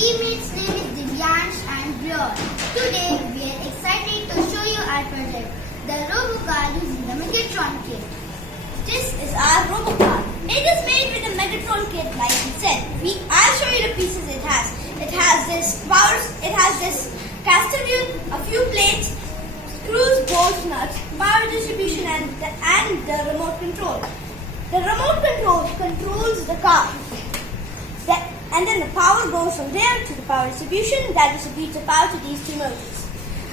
teammates name is Divyansh and Brior. Today we are excited to show you our project, the Robo Car using the Megatron kit. This is our Robo Car. It is made with a Megatron kit, like we said. I'll show you the pieces it has. It has this caster wheel, a few plates, screws, bolts, nuts, power distribution, and the remote control. The remote control controls the car. And then the power goes from there to the power distribution that distributes the power to these two motors.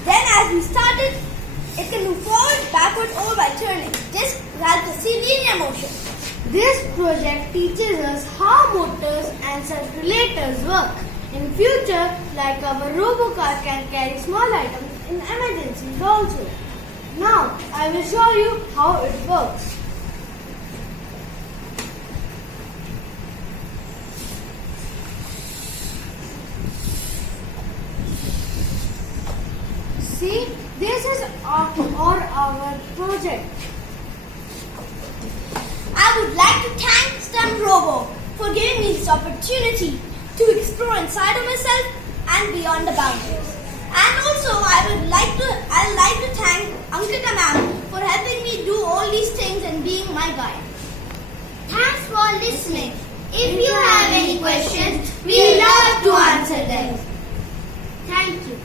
Then as we started, it can move forward, backward, or by turning. This has the linear motion. This project teaches us how motors and circulators work. In future, like our Robo Car can carry small items in emergencies also. Now, I will show you how it works. See, this is our project. I would like to thank STEMROBO for giving me this opportunity to explore inside of myself and beyond the boundaries. And also, I'd like to thank Ankita ma'am for helping me do all these things and being my guide. Thanks for listening. If you have any questions, we love to answer them. Thank you.